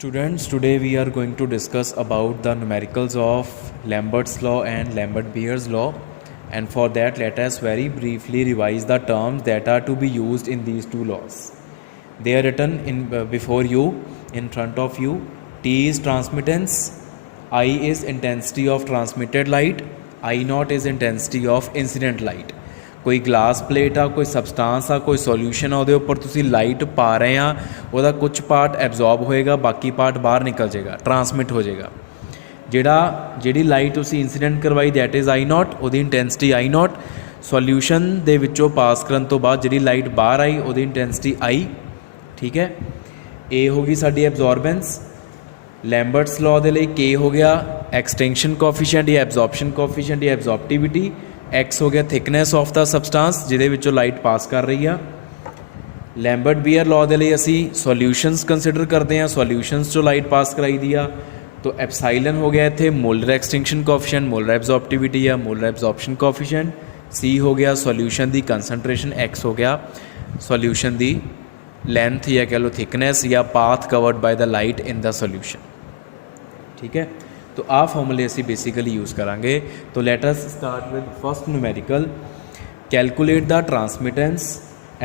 Students, today we are going to discuss about the numericals of Lambert's law and Lambert-Beer's law, and for that let us very briefly revise the terms that are to be used in these two laws. They are written in before you, in front of you. T is transmittance, I is intensity of transmitted light, I naught is intensity of incident light. कोई glass plate आ, कोई सबसटांस आ, कोई solution आ, ਉਹਦੇ ਉੱਪਰ ਤੁਸੀਂ light ਪਾ ਰਹੇ ਆ, ਉਹਦਾ ਕੁਝ ਪਾਰਟ ਐਬਜ਼ੌਰਬ ਹੋਏਗਾ, ਬਾਕੀ ਪਾਰਟ ਬਾਹਰ ਨਿਕਲ ਜਾਏਗਾ, ਟਰਾਂਸਮਿਟ ਹੋ ਜਾਏਗਾ। ਜਿਹੜੀ ਲਾਈਟ ਤੁਸੀਂ ਇਨਸੀਡੈਂਟ ਕਰਵਾਈ ਦੈਟ ਇਜ਼ ਆਈ ਨੋਟ, ਉਹਦੀ ਇੰਟੈਂਸਿਟੀ ਆਈ ਨੋਟ। ਸੋਲਿਊਸ਼ਨ ਦੇ ਵਿੱਚੋਂ ਪਾਸ ਕਰਨ ਤੋਂ ਬਾਅਦ ਜਿਹੜੀ ਲਾਈਟ ਬਾਹਰ ਆਈ ਉਹਦੀ ਇੰਟੈਂਸਿਟੀ ਆਈ। ਠੀਕ ਹੈ, ਇਹ ਹੋ ਗਈ ਸਾਡੀ ਐਬਜ਼ੌਰਬੈਂਸ। ਲੈਂਬਰਟਸ ਲਾਅ ਦੇ ਲਈ ਕੇ ਹੋ ਗਿਆ ਐਕਸਟੈਂਸ਼ਨ ਕੋਐਫੀਸ਼ੀਐਂਟ ਜਾਂ ਐਬਜ਼ੌਰਪਸ਼ਨ ਕੋਐਫੀਸ਼ੀਐਂਟ ਜਾਂ ਐਬਜ਼ੌਰਪਟਿਵਿਟੀ। एक्स हो गया थिकनेस ऑफ द सबसटांस ਜਿਹਦੇ ਵਿੱਚੋਂ ਲਾਈਟ ਪਾਸ ਕਰ ਰਹੀ ਆ। ਲੈਂਬਰਟ ਬੀਅਰ ਲਾਅ ਦੇ ਲਈ ਅਸੀਂ ਸੋਲਿਊਸ਼ਨਸ ਕੰਸੀਡਰ ਕਰਦੇ ਹਾਂ, ਸੋਲਿਊਸ਼ਨਸ 'ਚੋਂ ਲਾਈਟ ਪਾਸ ਕਰਾਈ ਦੀ ਆ। ਤਾਂ ਐਪਸਾਈਲਨ ਹੋ ਗਿਆ ਇੱਥੇ ਮੋਲਰ ਐਕਸਟੈਂਸ਼ਨ ਕੋਐਫੀਸ਼ੀਐਂਟ, ਮੋਲਰ ਐਬਜ਼ੌਰਪਟਿਵਿਟੀ ਜਾਂ ਮੋਲਰ ਐਬਜ਼ੌਰਪਸ਼ਨ ਕੋਐਫੀਸ਼ੀਐਂਟ। ਸੀ ਹੋ ਗਿਆ ਸੋਲਿਊਸ਼ਨ ਦੀ ਕੰਸਨਟ੍ਰੇਸ਼ਨ, ਐਕਸ ਹੋ ਗਿਆ ਸੋਲਿਊਸ਼ਨ ਦੀ ਲੈਂਥ ਜਾਂ ਕਹਿ ਲਓ ਥਿਕਨੈਸ ਜਾਂ path covered ਬਾय the light in the solution. ਠੀਕ ਹੈ, तो आ फॉर्मूले असी बेसिकली यूज़ करांगे। तो let us start with first numerical. Calculate the transmittance,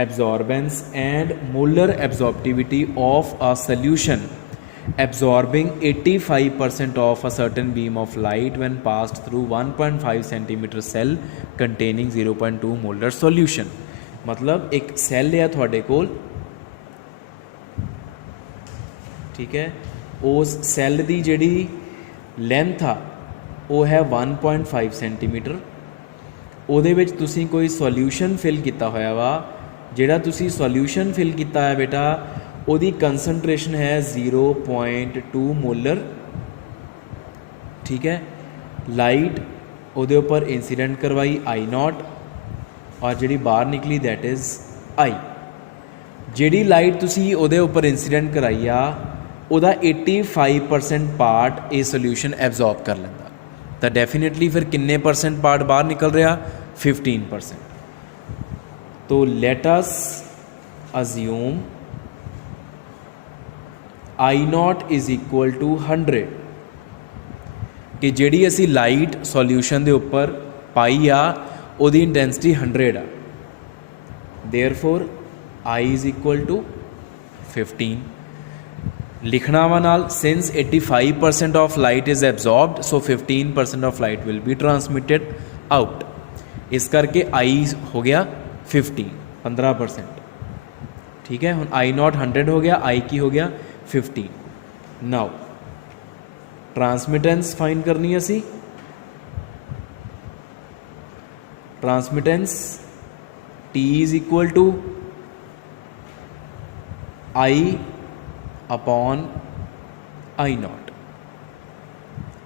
absorbance and molar absorptivity of a solution absorbing 85% of a certain beam of light when passed through 1.5 centimeter cell containing 0.2 molar solution। मतलब एक cell है थोड़े कोल, ठीक है, उस cell दी जिहड़ी length ਆ ਉਹ ਹੈ 1.5 ਸੈਂਟੀਮੀਟਰ। ਉਹਦੇ ਵਿੱਚ ਤੁਸੀਂ ਕੋਈ ਸੋਲਿਊਸ਼ਨ ਫਿਲ ਕੀਤਾ ਹੋਇਆ ਵਾ। ਜਿਹੜਾ ਤੁਸੀਂ ਸੋਲਿਊਸ਼ਨ ਫਿਲ ਕੀਤਾ ਹੈ ਬੇਟਾ ਉਹਦੀ ਕੰਸਨਟ੍ਰੇਸ਼ਨ ਹੈ 0.2 ਮੋਲਰ। ਠੀਕ ਹੈ, ਲਾਈਟ ਉਹਦੇ ਉੱਪਰ ਇੰਸੀਡੈਂਟ ਕਰਵਾਈ I ਨੋਟ ਔਰ ਜਿਹੜੀ ਬਾਹਰ ਨਿਕਲੀ ਦੈਟ ਇਜ਼ I। ਜਿਹੜੀ ਲਾਈਟ ਤੁਸੀਂ ਉਹਦੇ ਉੱਪਰ ਇੰਸੀਡੈਂਟ ਕਰਾਈ ਆ ਉਹਦਾ 85% ਪਾਰਟ ਇਹ ਸੋਲਿਊਸ਼ਨ ਐਬਜ਼ੌਰਬ ਕਰ ਲੈਂਦਾ। ਤਾਂ ਡੈਫੀਨੇਟਲੀ ਫਿਰ ਕਿੰਨੇ ਪਰਸੈਂਟ ਪਾਰਟ ਬਾਹਰ ਨਿਕਲ ਰਿਹਾ? 15%। ਤੋ let us assume I naught is equal to 100 ਕਿ ਜਿਹੜੀ ਅਸੀਂ ਲਾਈਟ ਸੋਲਿਊਸ਼ਨ ਦੇ ਉੱਪਰ ਪਾਈ ਆ ਉਹਦੀ ਇੰਟੈਂਸਿਟੀ 100 ਆ। ਦੇਅਰਫੋਰ I ਇਜ਼ ਇਕੁਅਲ ਟੂ 15। लिखना वा नाल since 85% of light is absorbed so 15% of light will be transmitted out। इस करके I हो गया 15%। ठीक है, हुण I नॉट 100 हो गया, I की हो गया 15। नाउ ट्रांसमिटेंस फाइंड करनी असी। Transmittance T is equal to I upon I naught.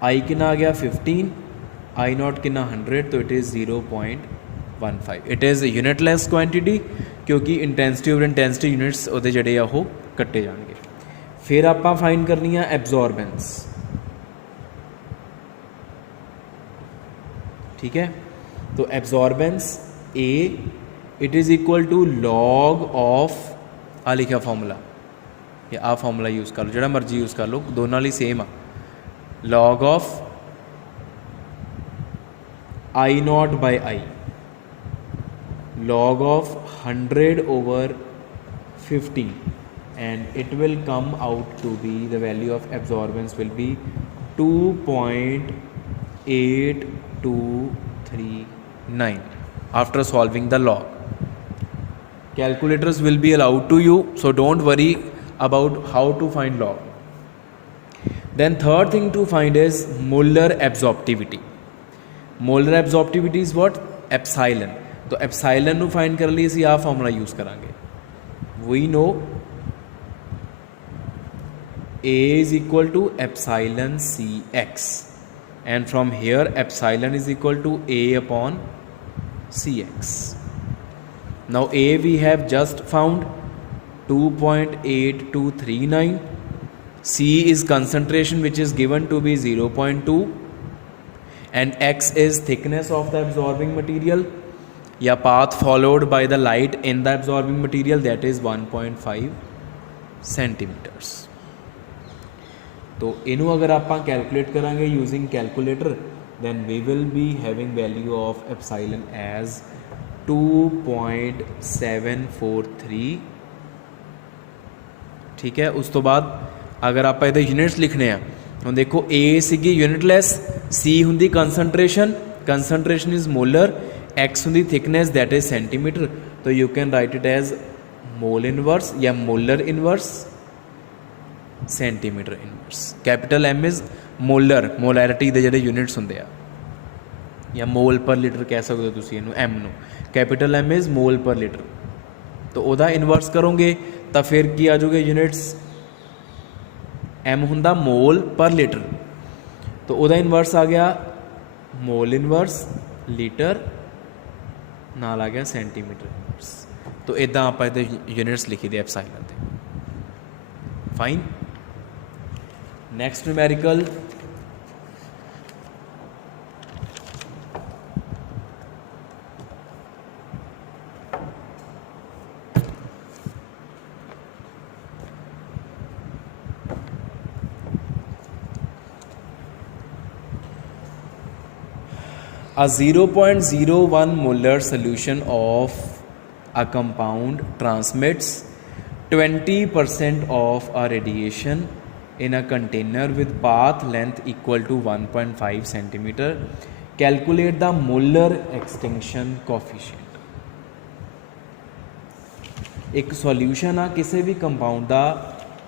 I कितना आ गया 15, I नॉट कितना 100, तो it is 0.15। It is unitless quantity क्योंकि इंटेंसिटी ओवर इंटेंसिटी यूनिट्स ਉਹਦੇ ਜਿਹੜੇ ਆ ਉਹ ਕੱਟੇ ਜਾਣਗੇ। ਫਿਰ ਆਪਾਂ फाइंड करनी है एब्जॉर्बेंस। ठीक है, तो absorbance A it is equal to log of आ लिखा फॉर्मूला या आ फॉर्मूला यूज़ कर लो, जो मर्जी यूज़ कर लो, दोनों लिए सेम आ। Log of I naught by I, log of 100 over 15 and it will come out to be the value of absorbance will be 2.8239 after solving the log। Calculators will be allowed to you, so don't worry about how to find log। Then third thing to find is molar absorptivity। molar absorptivity is what? Epsilon। तो epsilon ਨੂੰ find ਕਰਨ ਲਈ ਅਸੀਂ ਆਹ formula use ਕਰਾਂਗੇ। we know A is equal to epsilon Cx and from here epsilon is equal to A upon Cx। now A we have just found 2.8239। C is concentration which is given to be 0.2 and X is thickness of the absorbing material या path followed by the light in the absorbing material, that is 1.5 centimeters। तो इनू अगर आप calculate करांगे using calculator then we will be having value of epsilon as 2.743 ठीक है। उस तो बाद अगर आप ਇਹਦੇ यूनिट्स लिखने हैं ਹੁਣ देखो A ਸੀਗੀ यूनिटलैस C ਹੁੰਦੀ कंसनट्रेशन इज मोलर X ਹੁੰਦੀ थिकनेस दैट इज सेंटीमीटर तो you can write it as mole inverse या molar inverse centimetre inverse. Capital M is molar molarity ਦੇ ਜਿਹੜੇ यूनिट्स ਹੁੰਦੇ ਆ या मोल पर लीटर कह सकते हो ਤੁਸੀਂ ਇਹਨੂੰ M ਨੂੰ कैपिटल M इज मोल पर लीटर तो ਉਹਦਾ इनवर्स करोगे तो फिर की आ जाओगे यूनिट्स M ਹੁੰਦਾ मोल पर लीटर तो ਉਹਦਾ इनवर्स आ गया मोल इनवर्स लीटर नाल आ गया सेंटीमीटर इनवर्स। तो इदा आप यूनिट्स लिखी दे एप्सिलॉन ते fine. Next numerical A 0.01 molar solution of a compound transmits 20% of a radiation in a container with path length equal to 1.5 centimeter. Calculate the molar extinction coefficient. एक solution आ किसी भी compound का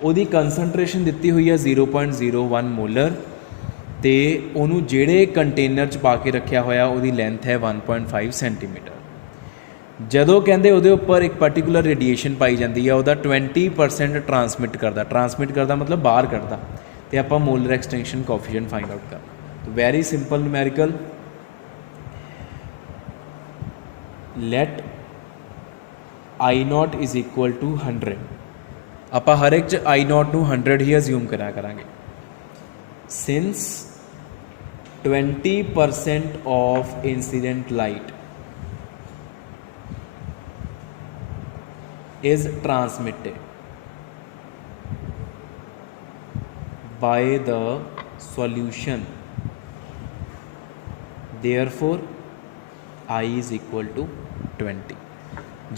ਉਹਦੀ concentration दी हुई है 0.01 molar तो उन्होंने जेड़े कंटेनर च पा के रखा होया उसकी लेंथ है 1.5 सेंटीमीटर। जदों कहते वो उपर एक पर्टिकुलर रेडिएशन पाई जाती है वह 20% ट्रांसमिट करता मतलब बाहर कढ़ता तो आप molar extinction coefficient find out करना। तो very simple numerical let I0 is equal to 100 आप हर एक I0 नू 100 ही अज्यूम करा करांगे since 20% of incident light is transmitted by the solution, therefore I is equal to 20।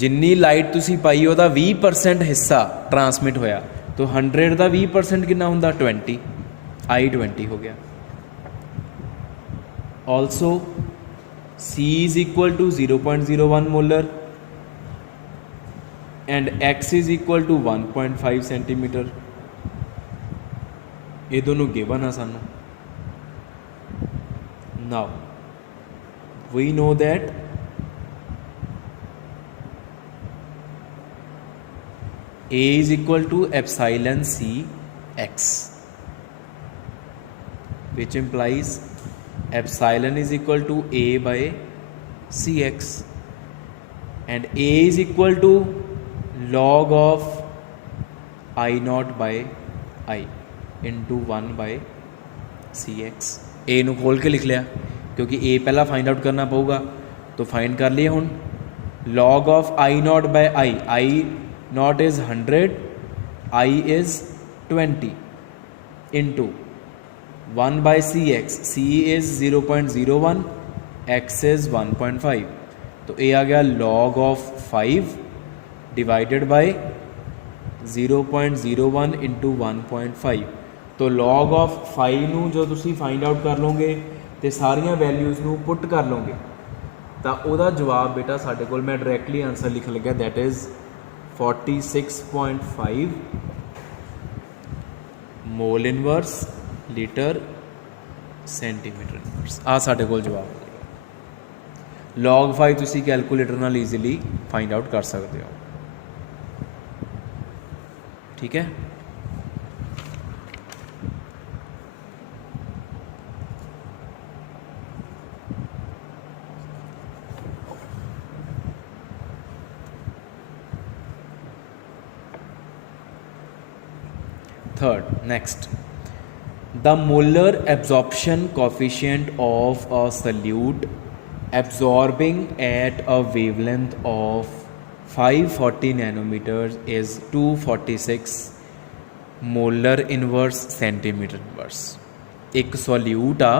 जिन्नी लाइट तुसी पाई ਉਹਦਾ 20% हिस्सा ट्रांसमिट होया तो 100 का 20% कितना हुंदा 20 I20 हो गया। Also C is equal to 0.01 molar and X is equal to 1.5 centimeter। ये दोनों गिवन है सानू। Now we know that A is equal to epsilon C X, which implies epsilon is equal to A by Cx and A is equal to log of I0 by I into 1 by Cx। A नू खोल के लिख लिया क्योंकि A पहला find out करना पड़ेगा तो फाइंड कर लिए हुण log of I0 by I0 is 100 I is 20 into 1 by Cx, C is 0.01 X is 1.5 तो ये आ गया log of 5 divided by 0.01 into 1.5 तो log of 5 नू जो तुसी फाइंड आउट कर लोगे तो सारिया वैल्यूज़ नू पुट कर लोगे तो वह जवाब बेटा साढ़े को मैं डायरैक्टली आंसर लिख लग्या that is 46.5 mole inverse litre centimetre inverse आ साढ़े को जवाब हो जाएगा। log 5 तुसी कैलकुलेटर नाल ईजीली फाइंड आउट कर सकते हो। ठीक है। Third, next, the molar absorption coefficient of a solute absorbing at a wavelength of 540 nanometers is 246 molar inverse centimetre inverse. एक सॉल्यूट आ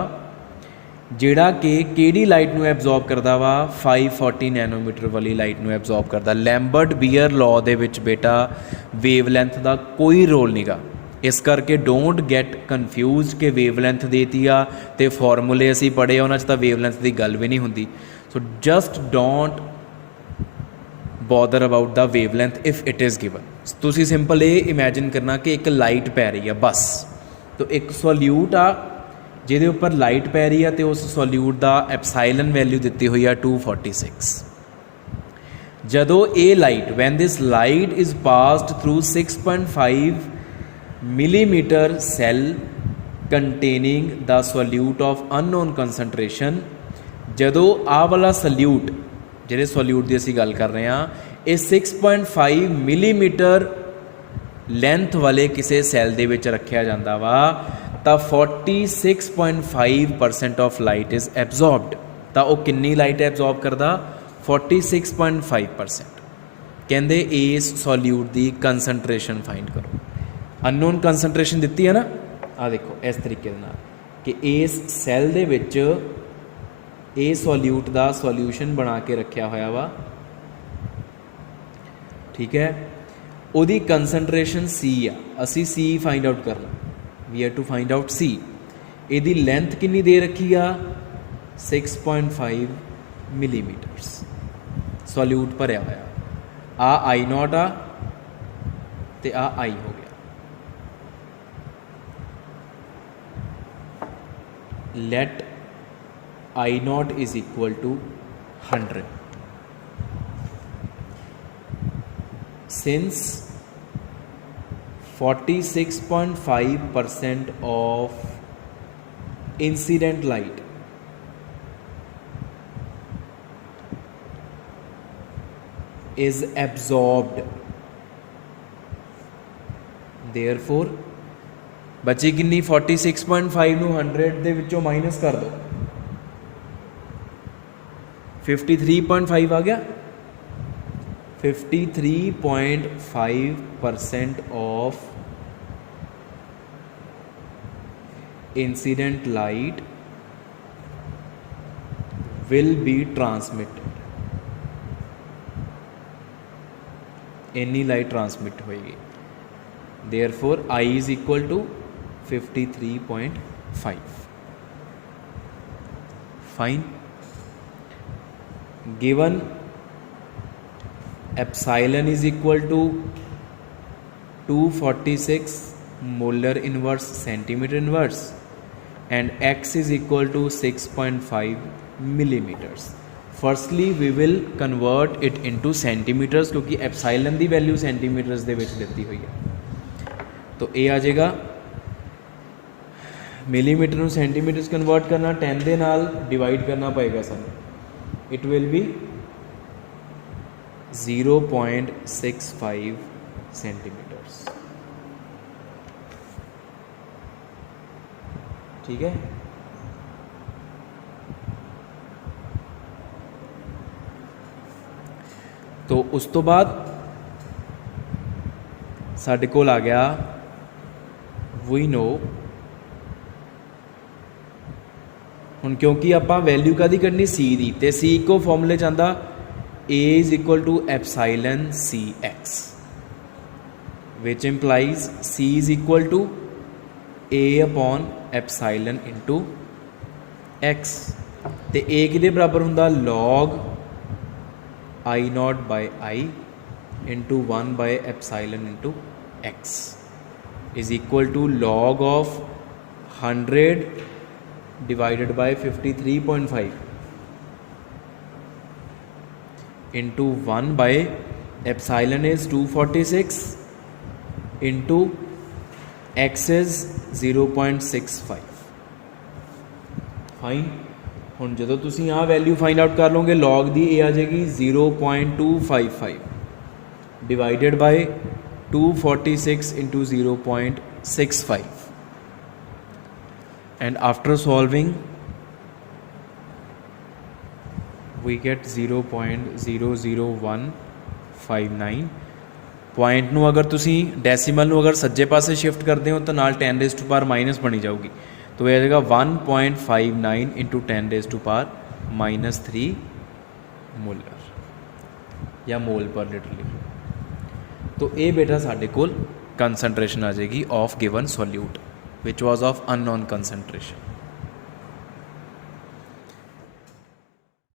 ਜਿਹੜਾ कि ਕਿਹੜੀ ਲਾਈਟ ਨੂੰ ਐਬਜ਼ੌਰਬ ਕਰਦਾ ਵਾ 540 ਨੈਨੋਮੀਟਰ ਵਾਲੀ ਲਾਈਟ ਨੂੰ ਐਬਜ਼ੌਰਬ ਕਰਦਾ। ਲੈਂਬਰਟ ਬੀਅਰ ਲਾਅ ਦੇ ਵਿੱਚ ਬੇਟਾ ਵੇਵਲੈਂਥ ਦਾ ਕੋਈ ਰੋਲ ਨਹੀਂਗਾ, ਇਸ ਕਰਕੇ ਡੋਂਟ ਗੈਟ ਕਨਫਿਊਜ਼ਡ ਕਿ ਵੇਵਲੈਂਥ ਦੇਤੀ ਆ ਅਤੇ ਫਾਰਮੂਲੇ ਅਸੀਂ ਪੜ੍ਹੇ ਉਹਨਾਂ 'ਚ ਤਾਂ ਵੇਵਲੈਂਥ ਦੀ ਗੱਲ ਵੀ ਨਹੀਂ ਹੁੰਦੀ। ਸੋ just don't bother about the wavelength if it is given. ਤੁਸੀਂ ਸਿੰਪਲ ਇਹ ਇਮੈਜਿਨ ਕਰਨਾ ਕਿ ਇੱਕ ਲਾਈਟ ਪੈ ਰਹੀ ਆ ਬਸ। ਤੋ ਇੱਕ ਸੋਲਿਊਟ ਆ ਜਿਹਦੇ ਉੱਪਰ ਲਾਈਟ ਪੈ ਰਹੀ ਆ ਅਤੇ ਉਸ ਸੋਲਿਊਟ ਦਾ ਐਪਸਾਈਲਨ ਵੈਲਿਊ ਦਿੱਤੀ ਹੋਈ ਆ 246। ਜਦੋਂ ਇਹ light when this light is passed through 6.5 millimeter cell containing the solute of unknown concentration, ਜਦੋਂ ਆਹ ਵਾਲਾ ਸਲਿਊਟ ਜਿਹੜੇ ਸੋਲਿਊਟ ਦੀ ਅਸੀਂ ਗੱਲ ਕਰ ਰਹੇ ਹਾਂ ਇਹ 6.5 ਮਿਲੀਮੀਟਰ ਲੈਂਥ ਵਾਲੇ ਕਿਸੇ ਸੈੱਲ ਦੇ ਵਿੱਚ ਰੱਖਿਆ ਜਾਂਦਾ ਵਾ ਤਾਂ 46.5% ਆਫ ਲਾਈਟ ਇਜ਼ ਐਬਜ਼ੌਰਬਡ। ਤਾਂ ਉਹ ਕਿੰਨੀ ਲਾਈਟ ਐਬਜ਼ੌਰਬ ਕਰਦਾ 46.5%। ਕਹਿੰਦੇ ਇਸ ਸੋਲਿਊਟ ਦੀ ਕੰਸਨਟ੍ਰੇਸ਼ਨ ਫਾਈਂਡ ਕਰੋ। ਅਨਨੋਨ ਕੰਸਨਟ੍ਰੇਸ਼ਨ ਦਿੱਤੀ ਹੈ ਨਾ, ਆਹ ਦੇਖੋ ਇਸ ਤਰੀਕੇ ਦੇ ਨਾਲ ਕਿ ਇਸ ਸੈੱਲ ਦੇ ਵਿੱਚ ਇਹ ਸੋਲਿਊਟ ਦਾ ਸੋਲਿਊਸ਼ਨ ਬਣਾ ਕੇ ਰੱਖਿਆ ਹੋਇਆ ਵਾ, ਠੀਕ ਹੈ। ਉਹਦੀ ਕੰਸਨਟ੍ਰੇਸ਼ਨ C ਆ, ਅਸੀਂ C ਫਾਈਂਡ ਆਊਟ ਕਰਨਾ, we have to find out C। ਇਹਦੀ ਲੈਂਥ ਕਿੰਨੀ ਦੇ ਰੱਖੀ ਆ 6.5 ਮਿਲੀਮੀਟਰਸ ਸੋਲਿਊਟ ਭਰਿਆ ਹੋਇਆ। ਆ I0 ਆ ਅਤੇ ਆ I ਹੋ ਗਿਆ। let I0 is equal to 100. Since 46.5% of incident light is absorbed, therefore बची किन्नी 46.5 ਨੂੰ 100 ਦੇ ਵਿੱਚੋਂ ਮਾਈਨਸ ਕਰ ਦਿਓ 53.5 ਆ ਗਿਆ। 53.5% of incident light will be transmitted। ਇੰਨੀ ਲਾਈਟ ਟਰਾਂਸਮਿਟ ਹੋਏਗੀ, therefore I is equal to 53.5. Fine. Given epsilon is equal to 246 molar inverse centimeter inverse and x is equal to 6.5 millimeters. Firstly we will convert it into centimeters क्योंकि epsilon ਦੀ value centimeters ਦੇ ਵਿੱਚ ਦਿੱਤੀ ਹੋਈ ਹੈ। तो ਇਹ ਆ ਜਾਏਗਾ ਮਿਲੀਮੀਟਰ ਨੂੰ ਸੈਂਟੀਮੀਟਰਸ ਕਨਵਰਟ ਕਰਨਾ 10 ਦੇ ਨਾਲ ਡਿਵਾਈਡ ਕਰਨਾ ਪਏਗਾ ਸਾਨੂੰ। It will be 0.65 centimetres. ठीक है। तो उस तो बाद साडे कोल आ गया वी नो हुण क्योंकि आपां वैल्यू कादी कढनी सी दी ते सी को फॉर्मूले च आंदा A is equal to epsilon Cx which implies C is equal to A upon epsilon into x ते A किहदे बराबर हुंदा log I naught by I into 1 by epsilon into x is equal to log of 100 divided by 53.5 into 1 by epsilon is 246 into x is 0.65। Fine. हुण जदों तुसीं आ value find out कर लोगे log दी ये आ जाएगी 0.255 divided by 246 into 0.65 and after solving we get 0.00159 point ਨੂੰ ਅਗਰ ਤੁਸੀਂ ਡੈਸੀਮਲ ਨੂੰ ਅਗਰ ਸੱਜੇ ਪਾਸੇ ਸ਼ਿਫਟ ਕਰਦੇ ਹੋ ਤਾਂ ਨਾਲ 10 ਰੇਜ਼ ਟੂ ਪਾਵਰ ਮਾਈਨਸ ਬਣੀ ਜਾਊਗੀ। तो ये आ जाएगा 1.59 into 10 raise to power minus 3 molar या मोल पर लीटर लिखो। तो ये बेटा साढ़े कोल कंसनट्रेशन आ जाएगी of given solute which was of unknown concentration.